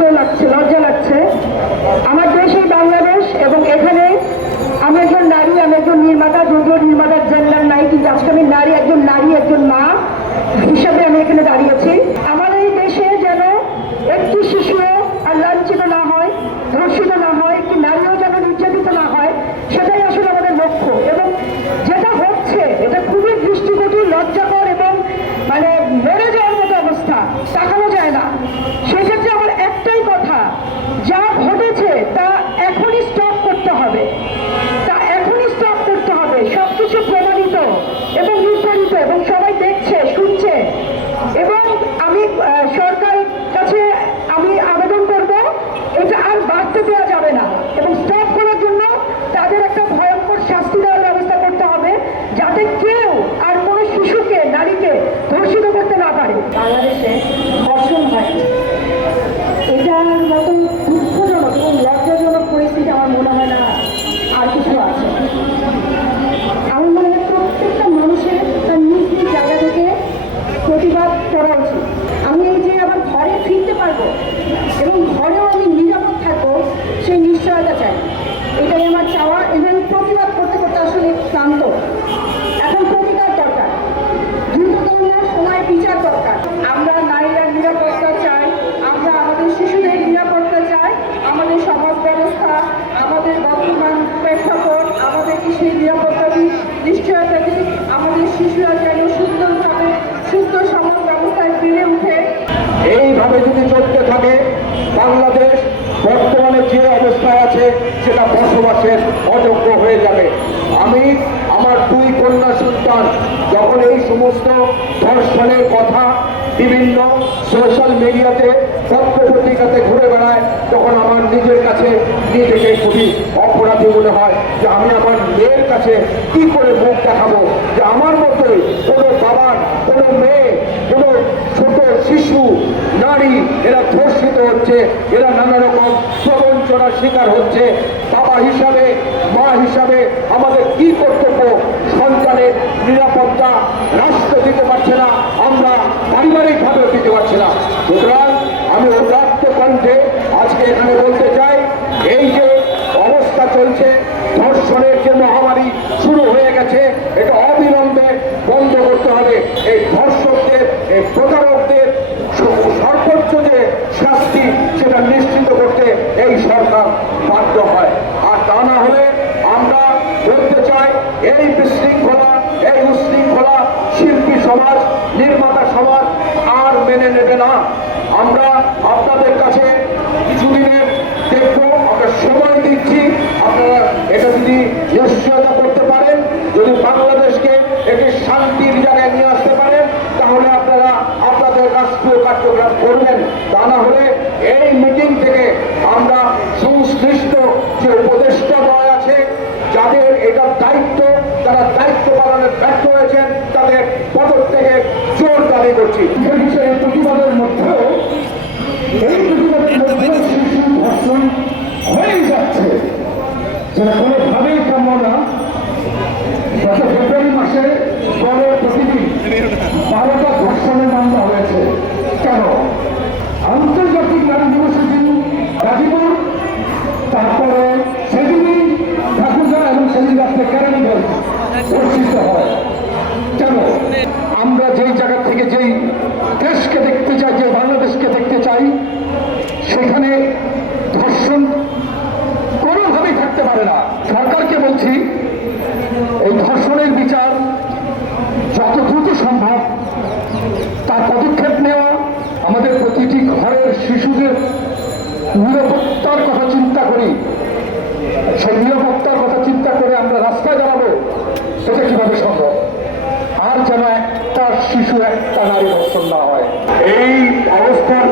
লজ্জিত লাগছে, লজ্জা লাগছে। আমার দেশ এই বাংলাদেশ এবং এখানে আমি একজন নারী, আমি একজন নির্মাতা, যদিও নির্মাতার জেন্ডার নাই কিন্তু আজকে আমি নারী একজন নারী একজন মা হিসাবে আমি এখানে দাঁড়িয়েছি আমার এই দেশে যেন একটি শিশুও আর লাঞ্ছিত না হয় ধর্ষিত না হয় একটি নারীও যেন নির্যাতিত না হয় সেটাই আসলে আমাদের লক্ষ্য এবং যেটা হচ্ছে এটা খুবই দৃষ্টিকটু লজ্জাকর এবং মানে মরে যাওয়ার মতো অবস্থা তাকানো যায় না সেক্ষেত্রে আমার একটাই কথা যা ঘটেছে তা এখনই স্টপ করতে হবে তা এখনই স্টপ করতে হবে সবকিছু প্রমাণিত এবং নির্ধারিত এবং সবাই দেখছে শুনছে এবং আমি আহ, সরকারের কাছে আমি আবেদন করব এটা আর বাড়তে দেওয়া যাবে না এবং স্টপ করার জন্য তাদের একটা ভয়ঙ্কর শাস্তি দেওয়ার ব্যবস্থা করতে হবে যাতে কেউ আর কোনো শিশুকে নারীকে ধর্ষিত করতে না পারে বাংলাদেশে ধর্ষণ হয়। এটার মতো দুঃখজনক এবং লজ্জাজনক পরিস্থিতি আমার মনে হয় না আর কিছু আছে। আমার মনে হয় প্রত্যেকটা মানুষের তার নিজ নিজ জায়গা থেকে প্রতিবাদ করা উচিত। আমি এই যে আবার ঘরে ফিরতে পারব এবং ঘরেও আমি নিরাপদ থাকব, সেই নিশ্চয়তা চাই। এটাই আমার চাওয়া এবং প্রতিবাদ করতে করতে আসলে ক্লান্ত এখন প্রতিকার দরকার দ্রুততম সময় বিচার দরকার আমরা নারীরা নিরাপত্তা চাই আমরা আমাদের শিশুদের নিরাপত্তা চাই আমাদের সমাজ ব্যবস্থা আমাদের বর্তমান প্রেক্ষাপট আমাদেরকে সেই নিরাপত্তা দিক নিশ্চয়তা দিক আমাদের শিশুরা যেন সুন্দরভাবে সুস্থ সমাজ ব্যবস্থায় বেড়ে উঠে এইভাবে যদি চলতে থাকে বাংলাদেশ বর্তমানে যে অবস্থায় আছে, সেটা বসবাসের অযোগ্য হয়ে যাবে। আমি আমার দুই কন্যা সন্তান, যখন এই সমস্ত ধর্ষণের কথা বিভিন্ন সোশ্যাল মিডিয়াতে পত্র পত্রিকাতে ঘুরে বেড়ায়, তখন আমার নিজের কাছে নিজেকে খুবই অপরাধী মনে হয় যে আমি আমার মেয়ের কাছে কি করে মুখ দেখাবো? যে আমার মতোই কোনো বাবার, কোনো মেয়ে, কোনো নারী এরা ধর্ষিত হচ্ছে, এরা নানা রকম প্রবঞ্চনার শিকার হচ্ছে। বাবা হিসাবে, মা হিসাবে আমাদের কি কর্তব্য? সন্তানের নিরাপত্তা রাষ্ট্র দিতে পারছে না, আমরা পারিবারিকভাবেও দিতে পারছি না। সুতরাং আমি উদাত্ত কণ্ঠে আজকে এখানে বলতে চাই, এই যে অবস্থা চলছে, ধর্ষণের যে মহামারী শুরু হয়ে গেছে, এটা অবিলম্বে বন্ধ করতে হবে। এই ধর্ষকদের, এই প্রতারকদের স- সর্বোচ্চ যে শাস্তি সেটা নিশ্চিত করতে এই সরকার বাধ্য হয় আর তা না হলে আমরা বলতে চাই এই বিশৃঙ্খলা এই উশৃঙ্খলা শিল্পী সমাজ নির্মাতা সমাজ আর মেনে নেবে না আমরা আপনাদের কাছে কিছুদিনের দেখব আমরা সময় দিচ্ছি আপনারা এটা যদি নিশ্চয়তা করতে পারেন যদি বাংলাদেশকে একটি শান্তির জায়গায় নিয়ে আসতে পারেন তাহলে আপনারা আপনাদের রাষ্ট্রীয় কার্যক্রম করবেন তা না হলে এই মিটিং থেকে আমরা সংশ্লিষ্ট যে উপদেষ্টাদ্বয় আছে যাদের এটার দায়িত্ব যারা দায়িত্ব পালনে ব্যর্থ হয়েছেন, তাদের পদক থেকে জোর দাবি করছি। বিষয়ে প্রতিবাদের মধ্যেও এই প্রতিবাদের হয়েই যাচ্ছে। যেটা কোনোভাবেই কাম্য না সরকারকে বলছি, এই ধর্ষণের বিচার যত দ্রুত সম্ভব, তার পদক্ষেপ নেওয়া, আমাদের প্রতিটি ঘরের শিশুদের নিরাপত্তার কথা চিন্তা করি। সেই নিরাপত্তার কথা চিন্তা করে আমরা রাস্তায় দাঁড়াবো সেটা কীভাবে সম্ভব? আর যেন একটা শিশু, একটা নারী ধর্ষণ না হয়। এই অবস্থার